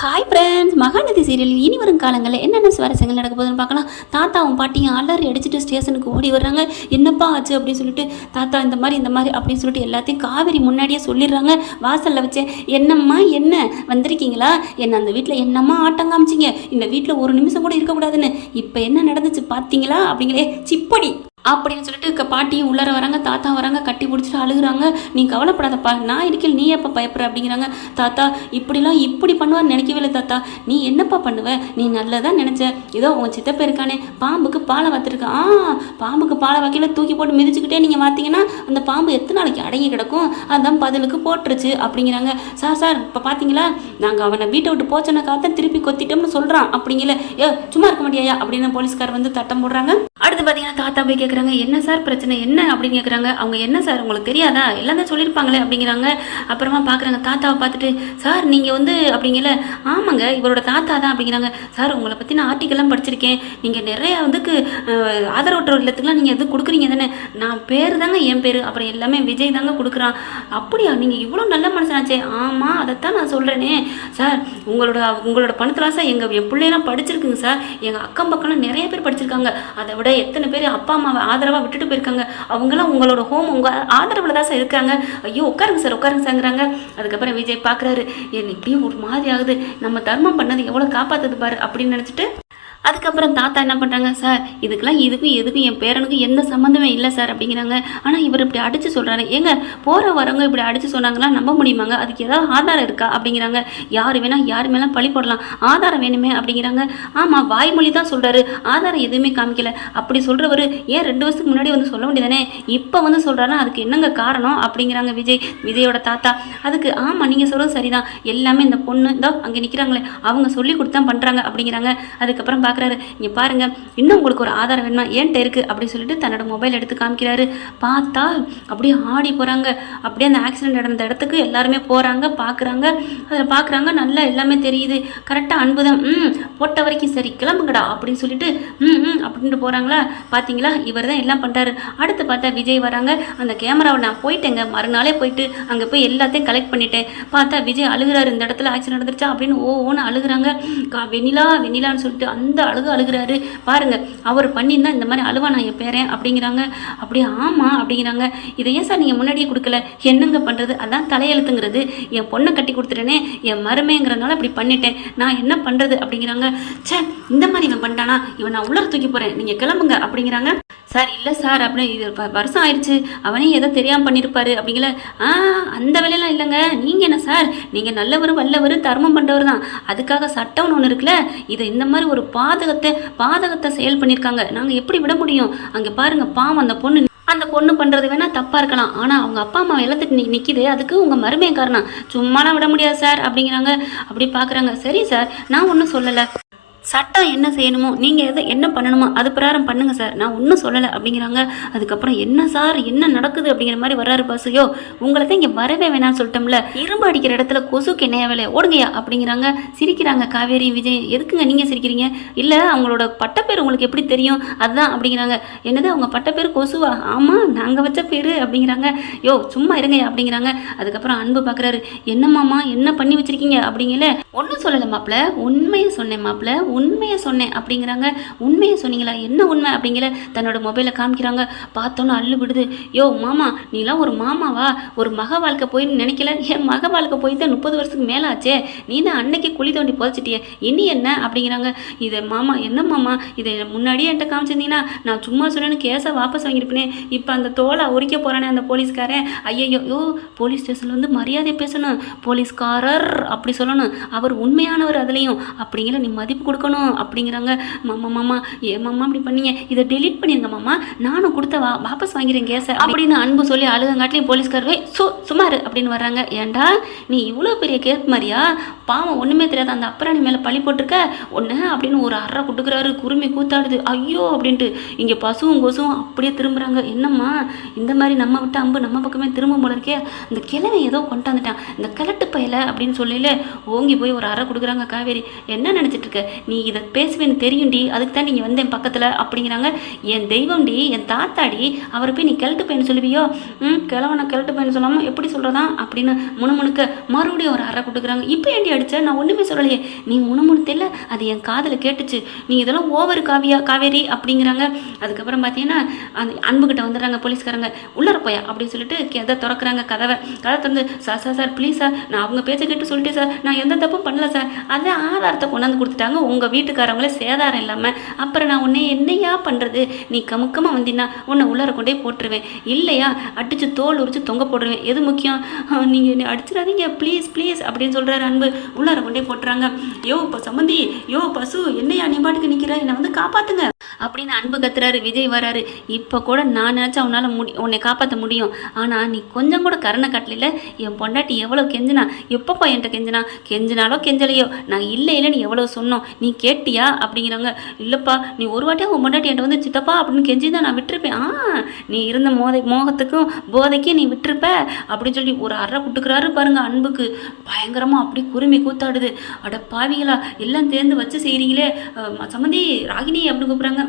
Hi friends, Mahanadi சீரியலில் இனி வரும் காலங்களில் என்னென்ன சுவாரஸ்யங்கள் நடக்க போகுதுன்னு பார்க்கலாம். தாத்தாவும் பாட்டியும் அலறி அடிச்சுட்டு ஸ்டேஷனுக்கு ஓடி வர்றாங்க. என்னப்பா ஆச்சு அப்படின்னு சொல்லிட்டு, தாத்தா இந்த மாதிரி அப்படின்னு சொல்லிட்டு எல்லாத்தையும் காவேரி முன்னாடியே சொல்லிடுறாங்க. வாசலில் வச்சு, என்னம்மா என்ன வந்திருக்கீங்களா, என்ன அந்த வீட்டில் என்னம்மா ஆட்டம் காமிச்சிங்க, இந்த வீட்டில் ஒரு நிமிஷம் கூட இருக்கக்கூடாதுன்னு இப்போ என்ன நடந்துச்சு பார்த்தீங்களா அப்படிங்களே சிப்படி அப்படின்னு சொல்லிட்டு பாட்டியும் உள்ளார வராங்க. தாத்தா வராங்க, கட்டி பிடிச்சிட்டு அழுகுறாங்க. நீ கவலைப்படாதப்பா, நான் இருக்கேன், நீ எப்போ பயப்படுற அப்படிங்கிறாங்க. தாத்தா இப்படி பண்ணுவான்னு நினைக்கவே இல்லை தாத்தா, நீ என்னப்பா பண்ணுவ, நீ நல்லதான் நினச்ச. ஏதோ உன் சித்தப்ப இருக்கானே பாம்புக்கு பாலை வாத்துருக்கான், பாம்புக்கு பாலை வாக்கையில தூக்கி போட்டு மிதிச்சுக்கிட்டே நீங்கள் பார்த்தீங்கன்னா அந்த பாம்பு எத்தனை நாளைக்கு அடங்கி கிடக்கும், அதான் பதிலுக்கு போட்டுருச்சு அப்படிங்கிறாங்க. சார் இப்போ பார்த்தீங்களா, நாங்கள் அவனை வீட்டை விட்டு போச்சோன்னா காத்தான் திருப்பி கொத்திட்டோம்னு சொல்கிறான் அப்படிங்கல. சும்மா இருக்க மாட்டியா அப்படின்னு போலீஸ்கார் வந்து தட்டம் போடுறாங்க. அடுத்து பார்த்தீங்கன்னா தாத்தா போய் கேட்குறாங்க, என்ன சார் பிரச்சனை என்ன அப்படின்னு கேட்குறாங்க. அவங்க என்ன சார் உங்களுக்கு தெரியாதா, எல்லாம் தான் சொல்லியிருப்பாங்களே அப்படிங்கிறாங்க. அப்புறமா பார்க்குறாங்க, தாத்தாவை பார்த்துட்டு, சார் நீங்கள் வந்து அப்படிங்கல. ஆமாங்க இவரோட தாத்தா தான் அப்படிங்கிறாங்க. சார் உங்களை பற்றி நான் ஆர்டிக்கல்லாம் படிச்சிருக்கேன், நீங்கள் நிறையா வந்துக்கு ஆதரவற்ற இல்லத்துக்குலாம் நீங்கள் எது கொடுக்குறீங்க தானே. நான் பேர் தாங்க என் பேர், அப்புறம் எல்லாமே விஜய் தாங்க கொடுக்குறான். அப்படியா, நீங்கள் இவ்வளோ நல்ல மனுஷனாச்சே. ஆமாம் அதைத்தான் நான் சொல்கிறேனே சார், உங்களோட பணத்தில் சார் என் பிள்ளையெல்லாம் படிச்சிருக்குங்க சார், எங்கள் அக்கம் பக்கம்லாம் நிறைய பேர் படிச்சிருக்காங்க. அதை விட எத்தனை பேர் அப்பா அம்மாவை ஆதரவாக விட்டுட்டு போயிருக்காங்க, அவங்களாம் உங்களோட உங்கள் ஆதரவில் தான் சார் இருக்காங்க. ஐயோ உட்காருங்க சார்ங்கிறாங்க. அதுக்கப்புறம் விஜய் பார்க்குறாரு, இப்படியும் ஒரு மாதிரி ஆகுது, நம்ம தர்மம் பண்ணது எவ்வளோ காப்பாற்றுது பாரு அப்படின்னு நினச்சிட்டு, அதுக்கப்புறம் தாத்தா என்ன பண்ணுறாங்க, சார் இதுக்கும் எதுக்கும் என் பேரனுக்கும் எந்த சம்மந்தமே இல்லை சார் அப்படிங்கிறாங்க. ஆனால் இவர் இப்படி அடித்து சொல்கிறாரு, ஏங்க போகிற வரவங்க இப்படி அடித்து சொன்னாங்களா நம்ப முடியுமாங்க, அதுக்கு ஏதாவது ஆதாரம் இருக்கா அப்படிங்கிறாங்க. யார் மேலாம் பழி போடலாம், ஆதாரம் வேணுமே அப்படிங்கிறாங்க. ஆமாம் வாய்மொழி தான் சொல்கிறாரு, ஆதாரம் எதுவுமே காமிக்கல. அப்படி சொல்கிறவர் ஏன் 2 வருஷத்துக்கு முன்னாடி வந்து சொல்ல வேண்டியதானே, இப்போ வந்து சொல்கிறாருன்னா அதுக்கு என்னங்க காரணம் அப்படிங்கிறாங்க விஜயோட தாத்தா. அதுக்கு ஆமாம் நீங்கள் சொல்கிறது சரிதான், எல்லாமே இந்த பொண்ணு இதோ அங்கே நிற்கிறாங்களே அவங்க சொல்லி கொடுத்தா பண்ணுறாங்க அப்படிங்கிறாங்க. அதுக்கப்புறம் பார்க்குறாரு, இங்கே பாருங்க இன்னும் உங்களுக்கு ஒரு ஆதாரம் வேணுமா, ஏன்ட்ட இருக்குது அப்படின்னு சொல்லிட்டு தன்னோட மொபைல் எடுத்து காமிக்கிறாரு. பார்த்தா அப்படியே ஆடி போகிறாங்க. அப்படியே அந்த ஆக்சிடென்ட் நடந்த இடத்துக்கு எல்லாருமே போகிறாங்க, பார்க்குறாங்க. அதில் பார்க்குறாங்க, நல்லா எல்லாமே தெரியுது. கரெக்டாக அன்புதான் போட்ட வரைக்கும் சரி கிளம்புங்கடா அப்படின்னு சொல்லிட்டு அப்படின்ட்டு போகிறாங்களா. பார்த்தீங்களா இவர் தான் எல்லாம் பண்ணுறாரு. அடுத்து பார்த்தா விஜய் வராங்க. அந்த கேமராவை நான் போயிட்டேங்க, மறுநாளே போயிட்டு அங்கே போய் எல்லாத்தையும் கலெக்ட் பண்ணிட்டேன். பார்த்தா விஜய் அழுகிறாரு, இந்த இடத்துல ஆக்சிடென்ட் நடந்துருச்சா அப்படின்னு ஓன்னு அழுகுறாங்க. வெண்ணிலான்னு சொல்லிட்டு அந்த அழுகுறாரு. பாருங்க அவர் பண்ணியிருந்தா இந்த மாதிரி அழுவா நான் என் பேரேன் அப்படிங்கிறாங்க. அப்படியே ஆமாம் அப்படிங்கிறாங்க. இதை ஏன் சார் நீங்கள் முன்னாடியே கொடுக்கல, என்னங்க பண்ணுறது, அதான் தலையெழுத்துங்கிறது, என் பொண்ணை கட்டி கொடுத்துட்டேனே, என் மருமைங்கிறதுனால இப்படி பண்ணிட்டேன், நான் என்ன பண்ணுறது அப்படிங்கிறாங்க. சே இந்த மாதிரி இவன் பண்ணிட்டானா, இவன் நான் உள்ளர தூக்கி போகிறேன், நீங்கள் கிளம்புங்க அப்படிங்கிறாங்க. சார் இல்லை சார் அப்படின்னு, இது வருஷம் ஆயிடுச்சு, அவனே ஏதோ தெரியாமல் பண்ணியிருப்பாரு அப்படிங்கல. அந்த வேலையெல்லாம் இல்லைங்க, நீங்கள் என்ன சார், நீங்கள் நல்லவர் வல்லவர் தர்மம் பண்ணுறவர் தான், அதுக்காக சட்டம்னு ஒன்று இருக்குல்ல, இதை இந்த மாதிரி ஒரு பாதகத்தை செயல் பண்ணியிருக்காங்க, நாங்கள் எப்படி விட முடியும். அங்கே பாருங்க பாவம் அந்த பொண்ணு பண்ணுறது வேணால் தப்பாக இருக்கலாம், ஆனால் அவங்க அப்பா அம்மா எல்லாத்துக்கு நிற்கிது, அதுக்கு உங்கள் மருமையை காரணம், சும்மாலாம் விட முடியாது சார் அப்படிங்கிறாங்க. அப்படி பார்க்குறாங்க. சரி சார் நான் ஒன்றும் சொல்லலை, சட்டம் என்ன செய்யணுமோ நீங்கள் என்ன பண்ணணுமோ அது பிரகாரம் பண்ணுங்க சார், நான் ஒன்றும் சொல்லலை அப்படிங்கிறாங்க. அதுக்கப்புறம் என்ன சார் என்ன நடக்குது அப்படிங்கிற மாதிரி வர்றாரு பாசையோ, உங்களை தான் இங்கே வரவே வேணாம்னு சொல்லிட்டோம்ல, இரும்பு அடிக்கிற இடத்துல கொசுக்கு என்னையா வேலை, ஓடுங்கயா அப்படிங்கிறாங்க. சிரிக்கிறாங்க காவேரி விஜய். எதுக்குங்க நீங்கள் சிரிக்கிறீங்க, இல்லை அவங்களோட பட்டப்பேர் உங்களுக்கு எப்படி தெரியும் அதுதான் அப்படிங்கிறாங்க. என்னது அவங்க பட்டப்பேர் கொசுவா, ஆமாம் நாங்கள் வச்ச பேர் அப்படிங்கிறாங்க. சும்மா இருங்கயா அப்படிங்கிறாங்க. அதுக்கப்புறம் அன்பு பார்க்குறாரு, என்னம்மாமா என்ன பண்ணி வச்சிருக்கீங்க அப்படிங்கல. ஒன்றும் சொல்லலை மாப்பிள்ள, உண்மையை சொன்னேன் மாப்பிள்ள, உண்மையை சொன்னேன் அப்படிங்கிறாங்க. உண்மையை சொன்னீங்களா, என்ன உண்மை அப்படிங்கிற தன்னோட மொபைலை காமிக்கிறாங்க. பார்த்தோன்னு அள்ளு விடுது. மாமா நீலாம் ஒரு மாமாவா, ஒரு மக வாழ்க்கை போயின்னு நினைக்கல, என் மக வாழ்க்கை போய் தான் 30 வருஷத்துக்கு மேலே ஆச்சே, நீ தான் அன்னைக்கு குழி தோண்டி புதைச்சிட்டியே, இனி என்ன அப்படிங்கிறாங்க. இதை மாமா என்ன மாமா இதை முன்னாடியே என்கிட்ட காமிச்சிருந்தீங்கன்னா நான் சும்மா சொன்னேன்னு கேஸை வாபஸ் வாங்கியிருப்பேனே, இப்போ அந்த தோலை உரிக்க போகிறானே அந்த போலீஸ்காரன், ஐயோ போலீஸ் ஸ்டேஷனில் வந்து மரியாதை பேசணும், போலீஸ்காரர் அப்படி சொல்லணும், அவர் உண்மையானவர் அதுலேயும் அப்படிங்கிற நீ மதிப்பு கொடுக்கணும் அப்படிங்கிறாங்க. மாமா இப்படி பண்ணீங்க, இதை டெலீட் பண்ணிருங்க மாமா, நானும் கொடுத்த வாபஸ் வாங்கிறேன் கேஸை அப்படின்னு அன்பு சொல்லி அழுதங்காட்டிலையும் போலீஸ்காரவே சுமாரு அப்படின்னு வர்றாங்க. ஏண்டா நீ இவ்வளோ பெரிய கேஸ் மாதிரியா, பாவம் ஒன்றுமே தெரியாத அந்த அப்பராணி மேலே பழி போட்டிருக்க ஒன்று அப்படின்னு ஒரு அறை கொடுக்குறாரு. குருமி கூத்தாடுது ஐயோ அப்படின்ட்டு. இங்கே பசுவும் கொசுவும் அப்படியே திரும்புகிறாங்க. என்னம்மா இந்த மாதிரி நம்ம விட்டு அம்பு நம்ம பக்கமே திரும்ப போல இருக்கே, இந்த கிழமை ஏதோ கொண்டு வந்துட்டான் இந்த கிழட்டு பயலை அப்படின்னு சொல்லல ஓங்கி போய் ஒரு அறை கொடுக்குறாங்க. காவேரி என்ன நினச்சிட்டு இருக்க, நீ நீ இதை பேசுவேன்னு தெரியும்டி, அதுக்கு தான் நீங்கள் வந்து என் பக்கத்தில் அப்படிங்கிறாங்க. என் தெய்வம்டி, என் தாத்தாடி, அவரை போய் நீ கிழட்டு பையன் சொல்லுவியோ? கிழவனை கிழட்டு பையன் சொல்லாமல் எப்படி சொல்கிறதா அப்படின்னு முணுமுணுக்க மறுபடியும் ஒரு அறை கொடுக்குறாங்க. இப்போ ஏண்டி அடிச்ச? நான் ஒன்றுமே சொல்லலையே. நீ முணுமுணுத்தில்ல, அது என் காதில் கேட்டுச்சு. நீ இதெல்லாம் ஓவர் காவேரி அப்படிங்கிறாங்க. அதுக்கப்புறம் பார்த்தீங்கன்னா அந்த அன்புக்கிட்ட வந்துடுறாங்க போலீஸ்காரங்க. உள்ளர போயா அப்படின்னு சொல்லிட்டு எதை திறக்கிறாங்க கதவை திறந்து, சார் ப்ளீஸ் சார், நான் அவங்க பேச்சை கேட்டு சொல்லிட்டேன் சார், நான் எந்த தப்பும் பண்ணல சார். அதை ஆதாரத்தை கொண்டாந்து கொடுத்துட்டாங்க உங்கள் வீட்டுக்காரங்களே சேதாரம் இல்லாமல். அப்புறம் நான் உன்னை என்னையா பண்ணுறது? நீ கமுக்கமாக வந்தீங்கன்னா உன்னை உள்ளர கொண்டே போட்டுருவேன், இல்லையா அடித்து தோல் உரிச்சு தொங்க போட்டுருவேன். எது முக்கியம்? நீங்கள் என்னை அடிச்சிடாதீங்க ப்ளீஸ் அப்படின்னு சொல்கிறாரு அன்பு. உள்ளர கொண்டே போட்டுறாங்க. யோ இப்போ சம்மந்தி, யோ பசு, என்னையா நீ பாட்டுக்கு நிற்கிற, என்னை வந்து காப்பாற்றுங்க அப்படின்னு அன்பு கத்துறாரு. விஜய் வராரு. இப்போ கூட நான் நினச்சா உன்னால் உன்னை காப்பாற்ற முடியும், ஆனால் நீ கொஞ்சம் கூட கருணை காட்டல. என் பொண்டாட்டி எவ்வளோ கெஞ்சினா, எப்பப்பா என்கிட்ட கெஞ்சினாலோ கெஞ்சலையோ, நான் இல்லைன்னு எவ்வளோ சொன்னோம், நீ கேட்டியா அப்படிங்கிறாங்க. இல்லைப்பா, நீ ஒரு வாட்டியாக உன் பொண்டாட்டி என்கிட்ட வந்து சித்தப்பா அப்படின்னு கெஞ்சி தான் நான் விட்டுருப்பேன். நீ இருந்த மோகத்துக்கும் போதைக்கும் நீ விட்டுருப்ப அப்படின்னு சொல்லி ஒரு அறை குட்டுக்கிறாரு பாருங்க அன்புக்கு. பயங்கரமாக அப்படி குருமி கூத்தாடுது. அட பாவிகளா, எல்லாம் தேர்ந்து வச்சு செய்கிறீங்களே, சம்மந்தி ராகினி அப்படின்னு கூப்பிட்றாங்க.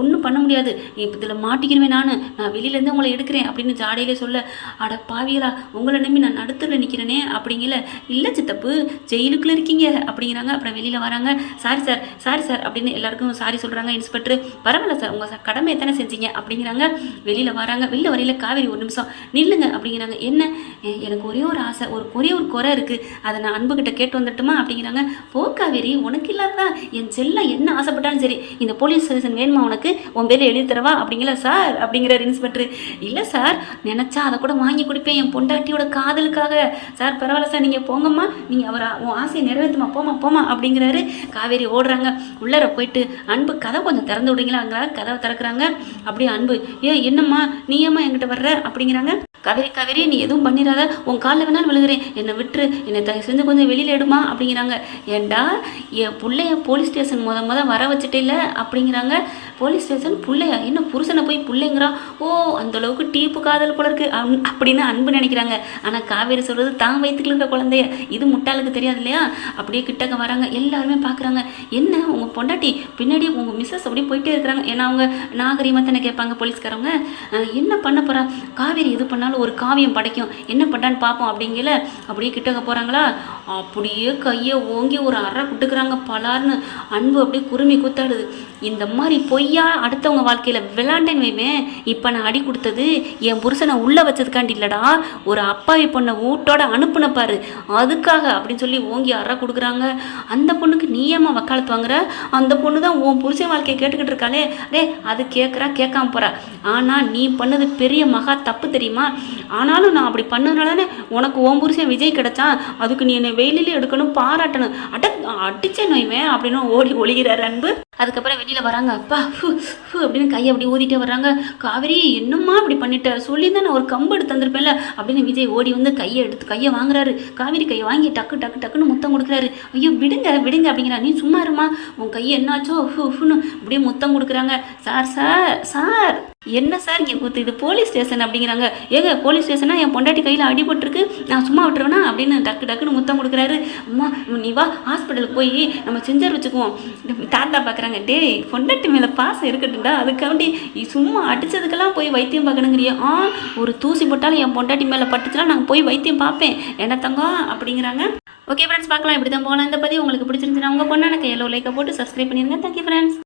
ஒன்றும் பண்ண முடியாது, இப்போ இதில் மாட்டிக்கிறேன், நான் வெளியிலேருந்து உங்களை எடுக்கிறேன் அப்படின்னு ஜாடையிலே சொல்ல, அட பாவிகளா, உங்களை நம்பி நான் நடுத்தரில் நிற்கிறேனே அப்படிங்கல. இல்லை சித்தப்பு, ஜெயிலுக்குள்ளே இருக்கீங்க அப்படிங்கிறாங்க. அப்புறம் வெளியில் வராங்க. சாரி சார் அப்படின்னு எல்லாருக்கும் சாரி சொல்கிறாங்க. இன்ஸ்பெக்டர், பரவாயில்ல சார், உங்கள் கடமை எத்தனை செஞ்சீங்க அப்படிங்கிறாங்க. வெளியில் வராங்க. வெளியில் வரையில் காவேரி ஒரு நிமிஷம் நில்லுங்க அப்படிங்கிறாங்க. என்ன? எனக்கு ஒரே ஒரு ஆசை, ஒரே ஒரு குறை இருக்குது, அதை நான் அன்புக்கிட்ட கேட்டு வந்துட்டுமா அப்படிங்கிறாங்க. போ காவேரி, உனக்கு இல்லாததான் என் செல்லம் என்ன ஆசைப்பட்டாலும் சரி, இந்த போலீஸ் ஸ்டேஷன் வேணுமா உனக்கு, உன் பேரில் எழுதி தரவா அப்படிங்கிற சார் அப்படிங்கிறார் இன்ஸ்பெக்டர். இல்லை சார், நினச்சா அதை கூட வாங்கி கொடுப்பேன் என் பொண்டாட்டியோட காதலுக்காக. சார் பரவாயில்ல சார், நீங்கள் போங்கம்மா, நீங்கள் அவரை உன் ஆசையை நிறைவேற்றுமா, போமா அப்படிங்கிறாரு. காவேரி ஓடுறாங்க. உள்ளர போயிட்டு அன்பு கதை கொஞ்சம் திறந்து விடுங்களா, அங்கே கதவை திறக்கிறாங்க. அப்படியே அன்பு, என்னம்மா நீ ஏம்மா என்கிட்ட வர்ற அப்படிங்கிறாங்க. காவேரி நீ எதுவும் பண்ணிடாத, உன் காலில் வேணாலும் விழுகிறேன், என்னை விட்டுரு, என்னை தயவு செஞ்சு கொஞ்சம் வெளியில் எடுமா அப்படிங்கிறாங்க. ஏண்டா என் பிள்ளைய போலீஸ் ஸ்டேஷன் முத வர வச்சுட்டே இல்லை அப்படிங்கிறாங்க. போலீஸ் ஸ்டேஷன் பிள்ளையா? என்ன புருஷனை போய் பிள்ளைங்கிறான்? ஓ, அந்தளவுக்கு டீப்பு காதல் போல இருக்கு அப்படின்னு அன்பு நினைக்கிறாங்க. ஆனால் காவேரி சொல்கிறது தான் வயிற்றுக்குள்ள இருக்க குழந்தைய, இது முட்டாளுக்கு தெரியாது இல்லையா? அப்படியே கிட்டக்க வராங்க. எல்லாருமே பார்க்குறாங்க. என்ன உங்கள் பொண்டாட்டி பின்னாடி உங்கள் மிஸ்ஸஸ் அப்படியே போயிட்டே இருக்கிறாங்க. ஏன்னா அவங்க நாகரிகமாக தானே கேட்பாங்க போலீஸ்காரவங்க. என்ன பண்ண போகிறா காவேரி? எது பண்ணாலும் ஒரு காவியம் படைக்கும், என்ன பண்ணான்னு பார்ப்போம் அப்படிங்கல. அப்படியே கிட்டக்க போகிறாங்களா, அப்படியே கையை ஓங்கி ஒரு அறை குட்டுக்கிறாங்க பலார்னு. அன்பு அப்படியே குருமி கூத்தாடுது. இந்த மாதிரி பொய்யா அடுத்தவங்க வாழ்க்கையில் விளாண்டேன்னு வைவேன். இப்போ நான் அடி கொடுத்தது என் புருஷனை உள்ளே வச்சதுக்காண்டி இல்லைடா, ஒரு அப்பாவி பொண்ணை வீட்டோட அனுப்புனப்பாரு அதுக்காக அப்படின்னு சொல்லி ஓங்கி அறை கொடுக்குறாங்க. அந்த பொண்ணுக்கு நீ ஏமா வக்காலத்து வாங்குற? அந்த பொண்ணு தான் உன் புருஷன் வாழ்க்கையை கேட்டுக்கிட்டு இருக்காளே, அது கேட்காம போகிறா. ஆனால் நீ பண்ணது பெரிய மகா தப்பு தெரியுமா? ஆனாலும் நான் அப்படி பண்ணதுனால உனக்கு ஓம் புருஷன் விஜய் கிடைச்சான், அதுக்கு நீ என்னை வெயிலில் எடுக்கணும், பாராட்டணும். அடிச்சே நோய்வேன் அப்படின்னு ஓடி ஒளிகிறார் அன்பு. அதுக்கப்புறம் வெளியில் வராங்க. அப்பா அப்படின்னு கையை அப்படி ஊதிட்டே வர்றாங்க. காவேரி என்னம்மா அப்படி பண்ணிட்ட, சொல்லியிருந்தா நான் ஒரு கம்பு எடுத்து தந்திருப்பேன்ல அப்படின்னு விஜய் ஓடி வந்து கையை வாங்குறாரு. காவேரி கையை வாங்கி டக்குன்னு முத்தம் கொடுக்குறாரு. ஐயோ விடுங்க அப்படிங்கிறா. நீ சும்மா இருமா, உன் கையை என்னாச்சோ அப்படியே முத்தம் கொடுக்குறாங்க. சார் என்ன சார் இங்கே கூத்து, இது போலீஸ் ஸ்டேஷன் அப்படிங்கிறாங்க. ஏங்க போலீஸ் ஸ்டேஷனா? என் பொண்டாட்டி கையில் அடிபட்டுருக்கு, நான் சும்மா விட்டுருவேனா அப்படின்னு டக்குன்னு முத்தம் கொடுக்குறாரு. அம்மா நீ வா, ஹாஸ்பிட்டலுக்கு போய் நம்ம செஞ்சர் வச்சுக்குவோம். தாத்தா பார்க்குறாங்க. பொண்டாட்டி மேலே பாசம் இருக்கட்டும்டா, அதுக்காண்டி சும்மா அடித்ததுக்கெல்லாம் போய் வைத்தியம் பார்க்கணுங்கிறியா? ஒரு தூசி போட்டாலும் என் பொண்டாட்டி மேலே பட்டுச்சுன்னா நாங்கள் போய் வைத்தியம் பார்ப்பேன், என்ன தங்கம் அப்படிங்கிறாங்க. ஓகே ஃப்ரெண்ட்ஸ், பார்க்கலாம், இப்படி தான் போகலாம். இந்த பதிவு உங்களுக்கு பிடிச்சிருந்துச்சுன்னா உங்கள் பொண்ணான கையில் லைக்கை போட்டு சப்ஸ்கிரைப் பண்ணிடுங்க. Thank you friends.